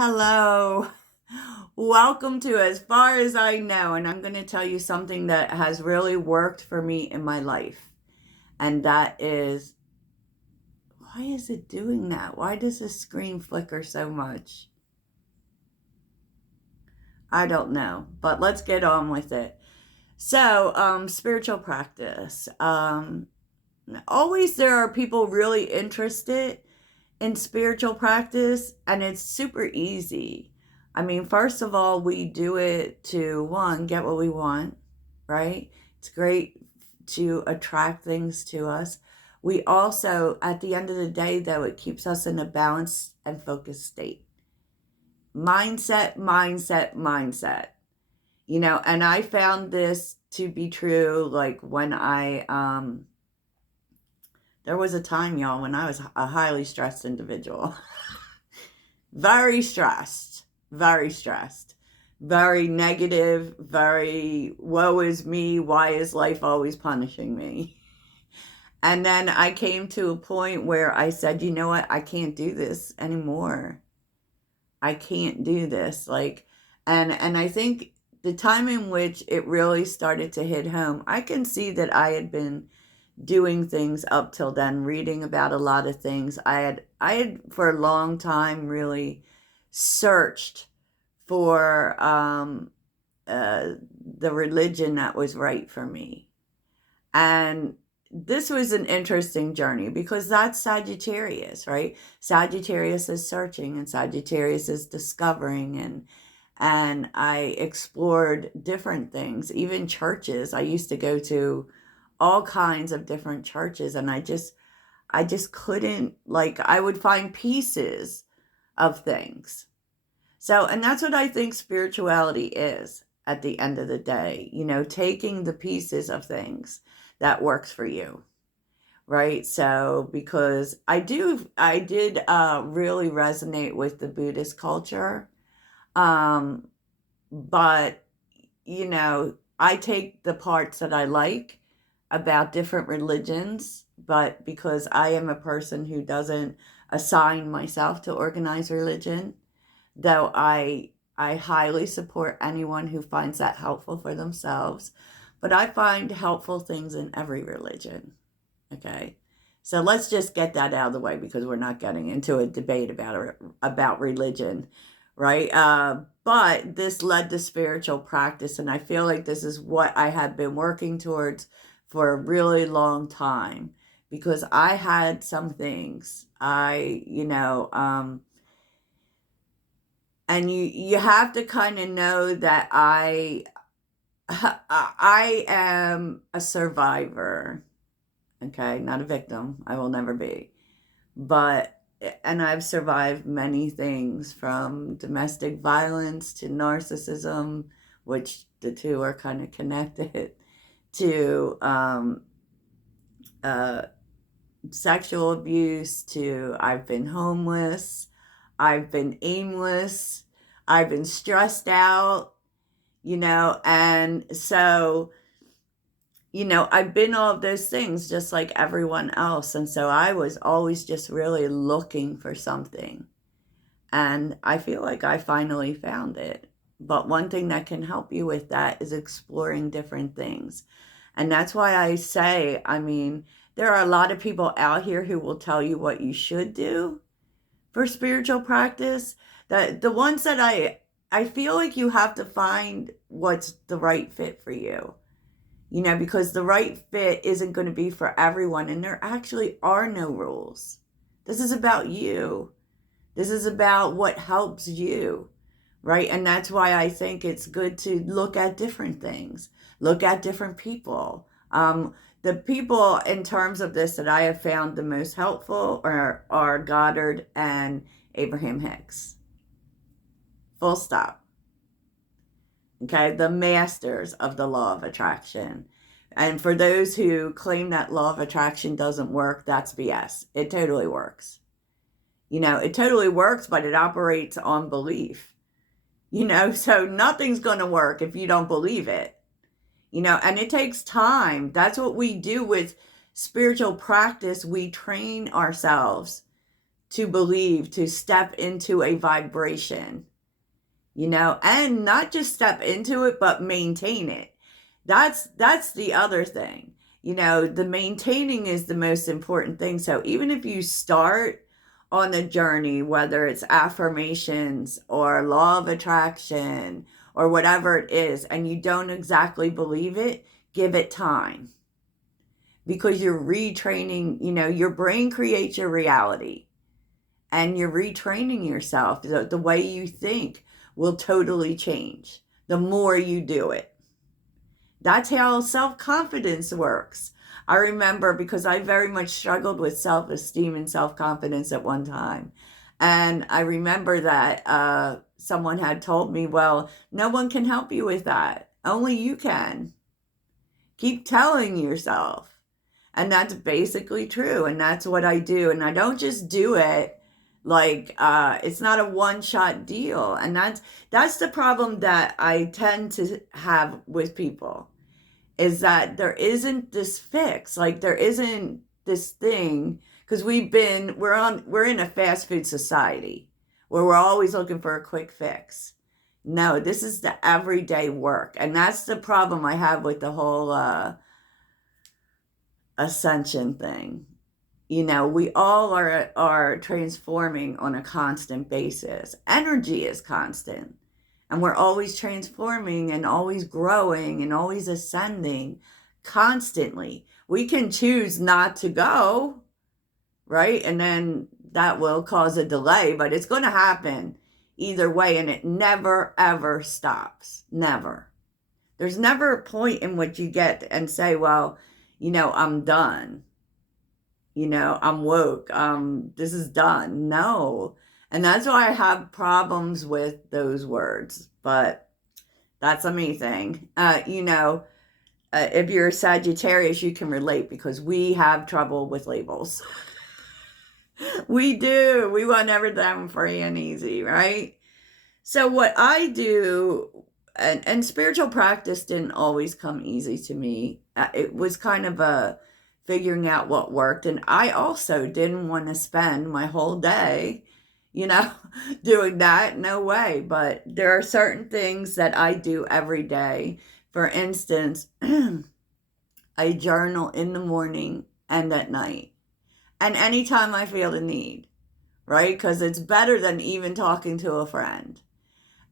Hello. Welcome to As Far as I Know. And I'm going to tell you something that has really worked for me in my life. And that is, why is it doing that? Why does the screen flicker so much? I don't know, but let's get on with it. So, spiritual practice. Always there are people really interested in spiritual practice, and it's super easy. I mean, first of all, we do it to one, get what we want, right? It's great to attract things to us. We also, at the end of the day, though, it keeps us in a balanced and focused state. Mindset, mindset, mindset. And I found this to be true like when there was a time, y'all, when I was a highly stressed individual. Very stressed, very stressed, very negative, very woe is me, why is life always punishing me? And then I came to a point where I said, you know what, I can't do this anymore. I can't do this. And I think the time in which it really started to hit home, I can see that I had been doing things up till then, reading about a lot of things. I had for a long time really searched for the religion that was right for me. And this was an interesting journey because that's Sagittarius, right? Sagittarius is searching and Sagittarius is discovering, and I explored different things, even churches. I used to go to all kinds of different churches, and I just couldn't, like, I would find pieces of things. So, and that's what I think spirituality is at the end of the day, taking the pieces of things that works for you, right? So, because I did really resonate with the Buddhist culture. Um, but, I take the parts that I like about different religions, but because I am a person who doesn't assign myself to organized religion, though I highly support anyone who finds that helpful for themselves. But I find helpful things in every religion. Okay. So let's just get that out of the way because we're not getting into a debate about religion, right? But this led to spiritual practice, and I feel like this is what I had been working towards for a really long time because I had some things. And you have to kind of know that I am a survivor. Okay, not a victim. I will never be. But and I've survived many things from domestic violence to narcissism, which the two are kind of connected, to uh, sexual abuse, to I've been homeless, I've been aimless, I've been stressed out, and so I've been all of those things just like everyone else. And so I was always just really looking for something. And I feel like I finally found it. But one thing that can help you with that is exploring different things. And that's why I say, I mean, there are a lot of people out here who will tell you what you should do for spiritual practice. The ones that I feel like you have to find what's the right fit for you, because the right fit isn't going to be for everyone. And there actually are no rules. This is about you. This is about what helps you, right? And that's why I think it's good to look at different things, look at different people. The people in terms of this that I have found the most helpful are Goddard and Abraham Hicks. Full stop. Okay, the masters of the law of attraction. And for those who claim that law of attraction doesn't work, that's BS. It totally works. It totally works, but it operates on belief. So nothing's going to work if you don't believe it. And it takes time. That's what we do with spiritual practice. We train ourselves to believe, to step into a vibration, and not just step into it, but maintain it. That's the other thing. The maintaining is the most important thing. So even if you start on a journey, whether it's affirmations or law of attraction or whatever it is, and you don't exactly believe it, give it time. Because you're retraining, your brain creates your reality. And you're retraining yourself. The way you think will totally change the more you do it. That's how self-confidence works. I remember, because I very much struggled with self-esteem and self-confidence at one time. And I remember that someone had told me, well, no one can help you with that. Only you can. Keep telling yourself. And that's basically true. And that's what I do. And I don't just do it like it's not a one-shot deal. And that's the problem that I tend to have with people, is that there isn't this fix. Like, there isn't this thing, because we're in a fast food society where we're always looking for a quick fix. No, this is the everyday work. And that's the problem I have with the whole ascension thing. We all are transforming on a constant basis. Energy is constant. And we're always transforming and always growing and always ascending constantly. We can choose not to go, right? And then that will cause a delay, but it's going to happen either way. And it never, ever stops. Never. There's never a point in which you get and say, well, I'm done. I'm woke. This is done. No. And that's why I have problems with those words. But that's a me thing. If you're a Sagittarius, you can relate, because we have trouble with labels. We do. We want everything free and easy, right? So what I do, and spiritual practice didn't always come easy to me. It was kind of a figuring out what worked. And I also didn't want to spend my whole day, doing that. No way. But there are certain things that I do every day. For instance, I journal in the morning and at night. And anytime I feel the need, right? Because it's better than even talking to a friend.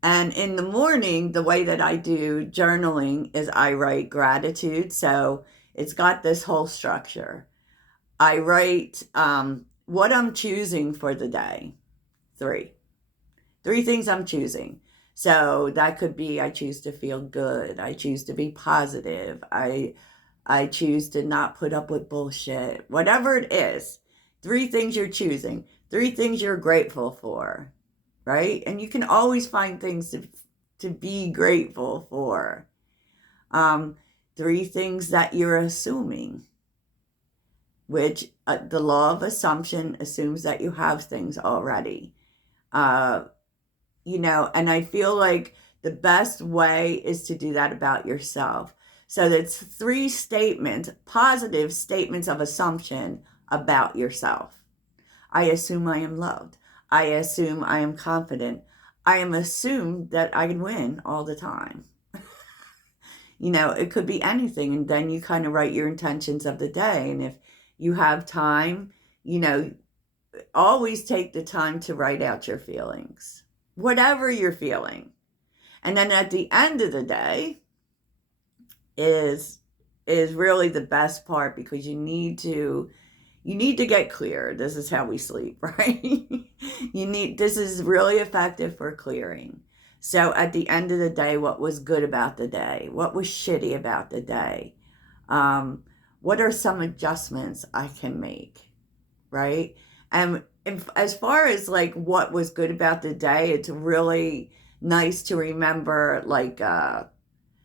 And in the morning, the way that I do journaling is I write gratitude. So it's got this whole structure. I write what I'm choosing for the day. Three things I'm choosing. So that could be, I choose to feel good. I choose to be positive. I choose to not put up with bullshit. Whatever it is, 3 things you're choosing. 3 things you're grateful for, right? And you can always find things to be grateful for. 3 things that you're assuming, which the law of assumption assumes that you have things already. And I feel like the best way is to do that about yourself. So that's 3 statements, positive statements of assumption about yourself. I assume I am loved. I assume I am confident. I am assumed that I can win all the time. It could be anything. And then you kind of write your intentions of the day. And if you have time, always take the time to write out your feelings, whatever you're feeling. And then at the end of the day is really the best part, because you need to get clear. This is how we sleep, right? This is really effective for clearing. So at the end of the day, what was good about the day? What was shitty about the day? What are some adjustments I can make, right? And as far as like what was good about the day, it's really nice to remember like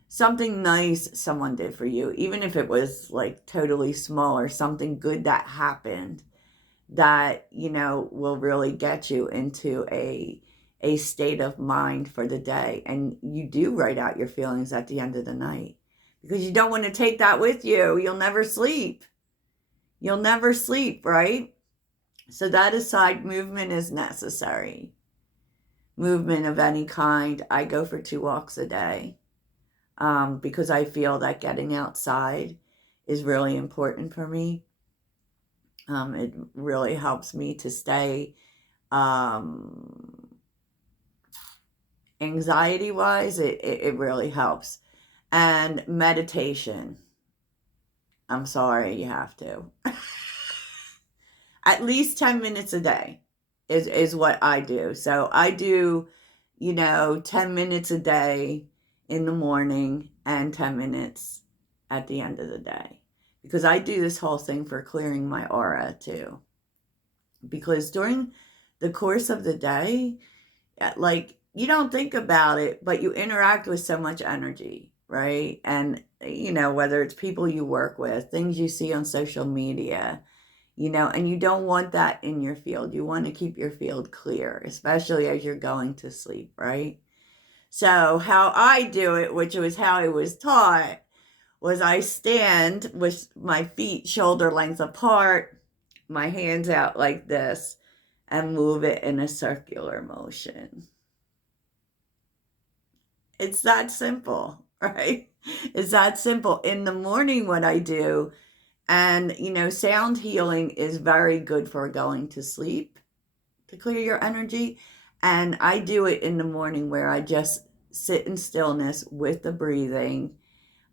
something nice someone did for you, even if it was like totally small, or something good that happened that, will really get you into a state of mind for the day. And you do write out your feelings at the end of the night, because you don't want to take that with you. You'll never sleep. Right? So that aside, movement is necessary. Movement of any kind. I go for 2 walks a day because I feel that getting outside is really important for me. It really helps me to stay anxiety-wise. It really helps. And meditation. I'm sorry, you have to. At least 10 minutes a day is what I do. So I do, 10 minutes a day in the morning and 10 minutes at the end of the day. Because I do this whole thing for clearing my aura too. Because during the course of the day, like, you don't think about it, but you interact with so much energy, right? And, whether it's people you work with, things you see on social media, and you don't want that in your field. You want to keep your field clear, especially as you're going to sleep, right? So how I do it, which was how I was taught, was I stand with my feet shoulder length apart, my hands out like this, and move it in a circular motion. It's that simple, right? It's that simple. In the morning, what I do, and, sound healing is very good for going to sleep to clear your energy. And I do it in the morning where I just sit in stillness with the breathing.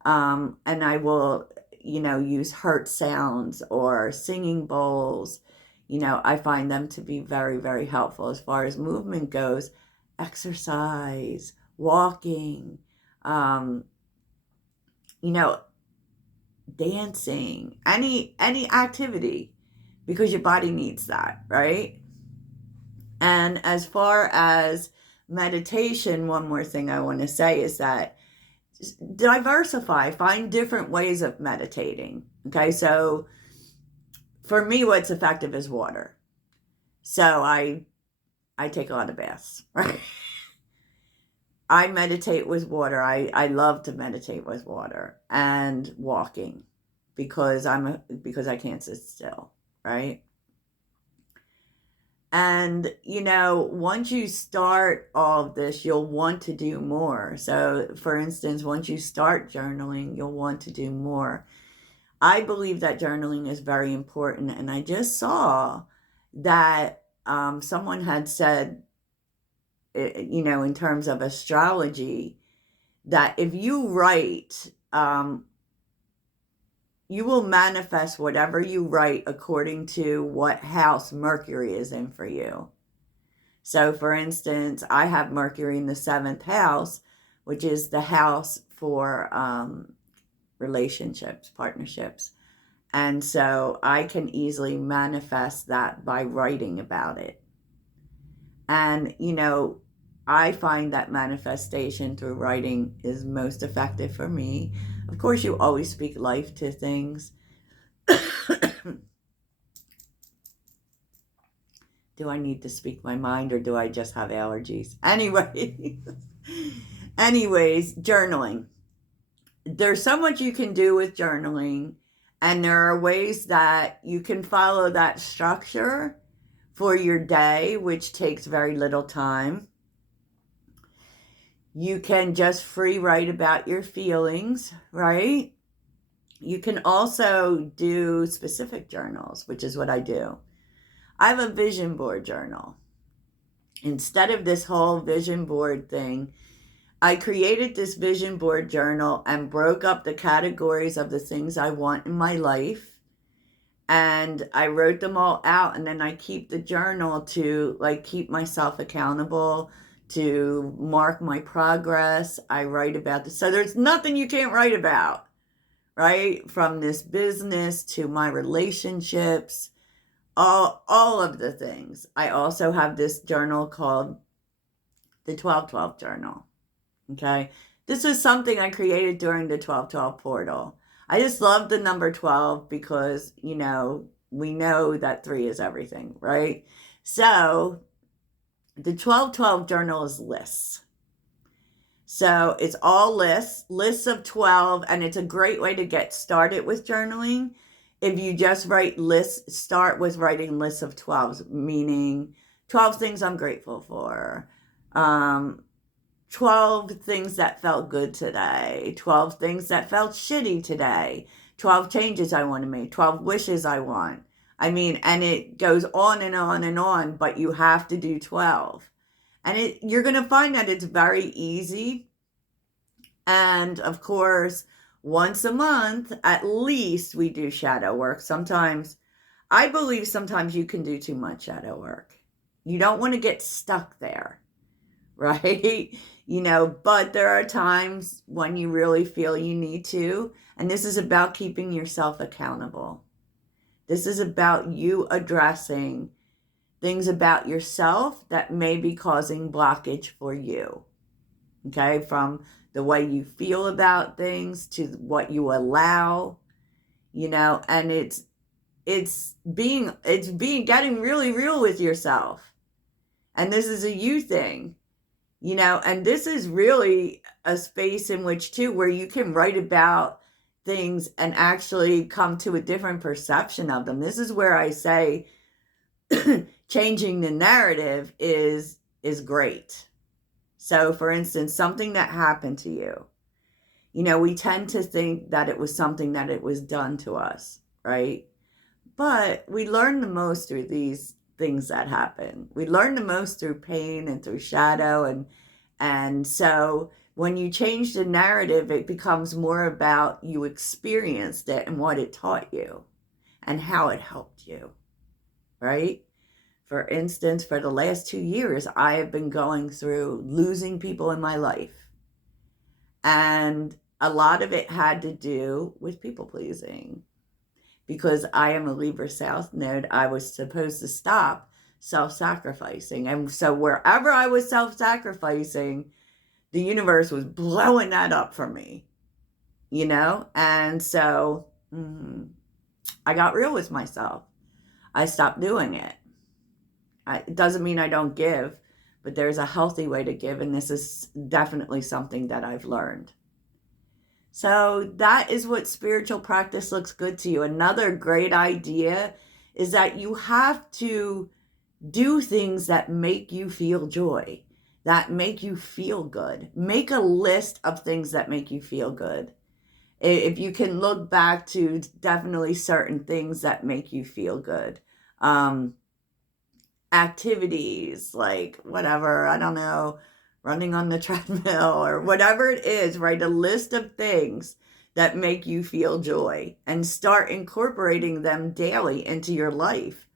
And I will, use heart sounds or singing bowls. I find them to be very, very helpful as far as movement goes. Exercise, walking, um, you know, dancing, any activity, because your body needs that, right? And as far as meditation, one more thing I want to say is that diversify, find different ways of meditating. Okay, so for me, what's effective is water. So I take a lot of baths, right? I meditate with water. I love to meditate with water and walking because because I can't sit still, right? And, once you start all of this, you'll want to do more. So, for instance, once you start journaling, you'll want to do more. I believe that journaling is very important. And I just saw that someone had said, in terms of astrology, that if you write, you will manifest whatever you write according to what house Mercury is in for you. So, for instance, I have Mercury in the 7th house, which is the house for relationships, partnerships. And so I can easily manifest that by writing about it. And, I find that manifestation through writing is most effective for me. Of course, you always speak life to things. Do I need to speak my mind, or do I just have allergies? Anyways, journaling. There's so much you can do with journaling, and there are ways that you can follow that structure for your day, which takes very little time. You can just free write about your feelings, right? You can also do specific journals, which is what I do. I have a vision board journal. Instead of this whole vision board thing, I created this vision board journal and broke up the categories of the things I want in my life. And I wrote them all out, and then I keep the journal to keep myself accountable, to mark my progress. I write about this. So there's nothing you can't write about, right? From this business to my relationships, all of the things. I also have this journal called the 1212 journal. Okay. This is something I created during the 1212 portal. I just love the number 12 because, we know that 3 is everything, right? So the 1212 journal is lists. So it's all lists of 12, and it's a great way to get started with journaling. If you just write lists, start with writing lists of 12s, meaning 12 things I'm grateful for, 12 things that felt good today, 12 things that felt shitty today, 12 changes I want to make, 12 wishes I want. I mean, and it goes on and on and on, but you have to do 12. And you're going to find that it's very easy. And of course, once a month, at least we do shadow work. Sometimes, I believe sometimes you can do too much shadow work. You don't want to get stuck there, right? But there are times when you really feel you need to. And this is about keeping yourself accountable. This is about you addressing things about yourself that may be causing blockage for you. Okay? From the way you feel about things to what you allow, and it's getting really real with yourself. And this is a you thing, and this is really a space in which too, where you can write about things and actually come to a different perception of them. This is where I say changing the narrative is great. So for instance, something that happened to you, we tend to think that it was something that it was done to us, right? But we learn the most through these things that happen. We learn the most through pain and through shadow. And so when you change the narrative, it becomes more about you experienced it and what it taught you and how it helped you, right? For instance, for the last 2 years, I have been going through losing people in my life. And a lot of it had to do with people pleasing. Because I am a Libra South node, I was supposed to stop self-sacrificing. And so wherever I was self-sacrificing, the universe was blowing that up for me, And so I got real with myself. I stopped doing it. It doesn't mean I don't give, but there's a healthy way to give. And this is definitely something that I've learned. So that is what spiritual practice looks good to you. Another great idea is that you have to do things that make you feel joy, that make you feel good. Make a list of things that make you feel good. If you can look back to definitely certain things that make you feel good. Activities like whatever, I don't know, running on the treadmill or whatever it is, write a list of things that make you feel joy and start incorporating them daily into your life,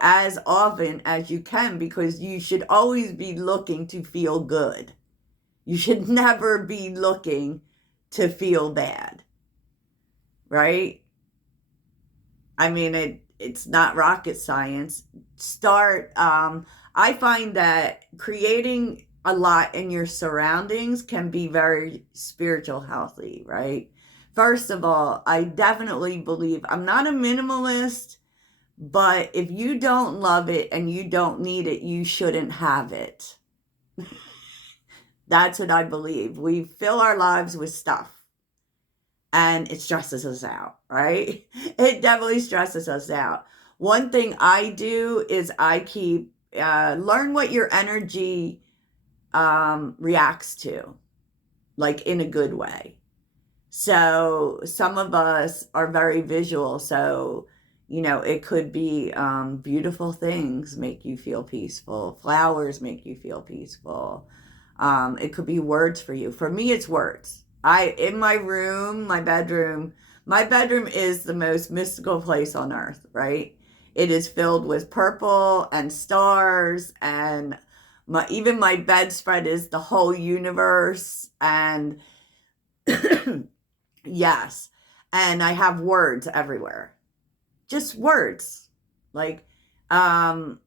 as often as you can, because you should always be looking to feel good. You should never be looking to feel bad, right? I mean, it's not rocket science. I find that creating a lot in your surroundings can be very spiritual healthy, right? First of all, I definitely believe I'm not a minimalist, but if you don't love it and you don't need it, you shouldn't have it. That's what I believe. We fill our lives with stuff. And it stresses us out, right? It definitely stresses us out. One thing I do is I keep, learn what your energy reacts to, like in a good way. So some of us are very visual. So, it could be beautiful things make you feel peaceful. Flowers make you feel peaceful. It could be words for you. For me, it's words. In my room, my bedroom is the most mystical place on earth, right? It is filled with purple and stars, and even my bedspread is the whole universe. And yes, and I have words everywhere. Just words. Like, I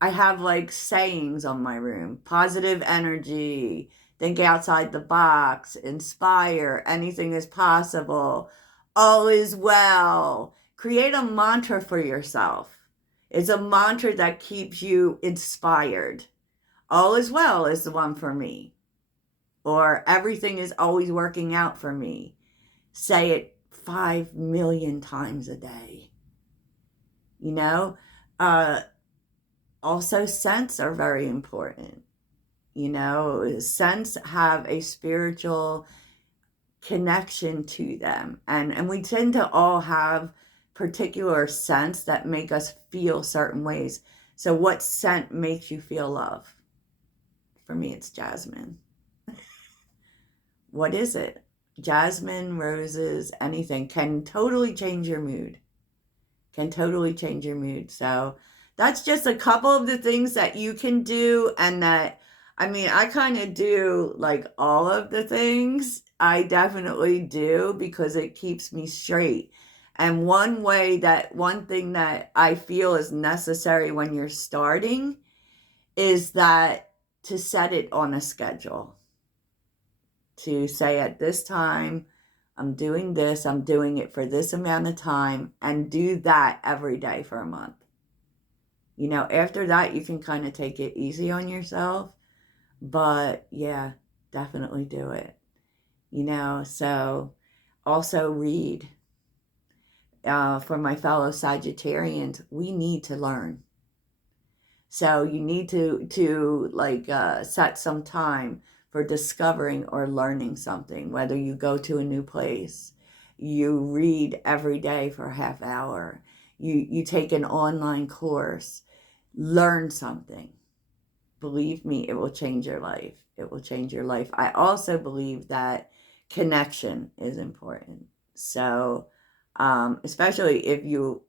have like sayings on my room. Positive energy. Think outside the box, inspire, anything is possible, all is well. Create a mantra for yourself. It's a mantra that keeps you inspired. All is well is the one for me. Or everything is always working out for me. Say it 5 million times a day. You know, uh, also scents are very important. You know, scents have a spiritual connection to them. And we tend to all have particular scents that make us feel certain ways. So what scent makes you feel love? For me, it's jasmine. What is it? Jasmine, roses, anything can totally change your mood. Can totally change your mood. So that's just a couple of the things that you can do. And that, I mean, I kind of do like all of the things. I definitely do because it keeps me straight. And one thing that I feel is necessary when you're starting is that to set it on a schedule. To say at this time, I'm doing this, I'm doing it for this amount of time, and do that every day for a month. You know, after that, you can kind of take it easy on yourself. But yeah, definitely do it. You know, so also read. For my fellow Sagittarians, we need to learn. So you need to like set some time for discovering or learning something, whether you go to a new place, you read every day for a half hour, you take an online course, learn something. Believe me, it will change your life. It will change your life. I also believe that connection is important. So, especially if you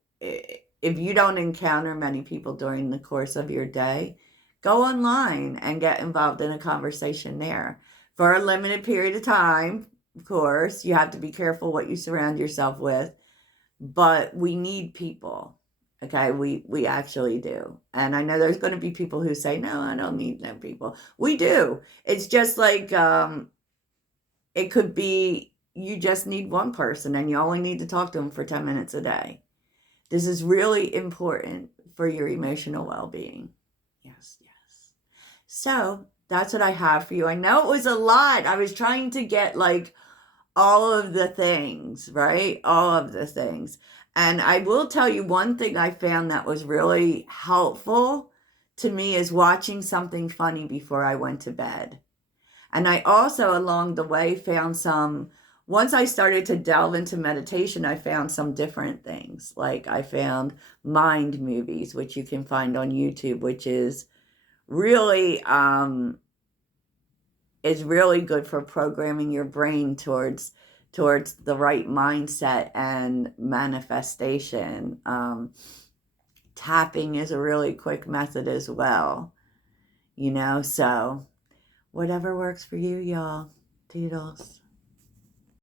don't encounter many people during the course of your day, go online and get involved in a conversation there for a limited period of time. Of course, you have to be careful what you surround yourself with, but we need people. Okay, we actually do. And I know there's going to be people who say, no, I don't need no people. We do. It's just like it could be you just need one person and you only need to talk to them for 10 minutes a day. This is really important for your emotional well-being. Yes, yes. So that's what I have for you. I know it was a lot. I was trying to get like all of the things, right? All of the things. And I will tell you one thing I found that was really helpful to me is watching something funny before I went to bed. And I also, along the way, found once I started to delve into meditation, I found some different things. Like I found mind movies, which you can find on YouTube, which really, is really good for programming your brain towards the right mindset and manifestation. Tapping is a really quick method as well, you know, so whatever works for you, y'all. Toodles.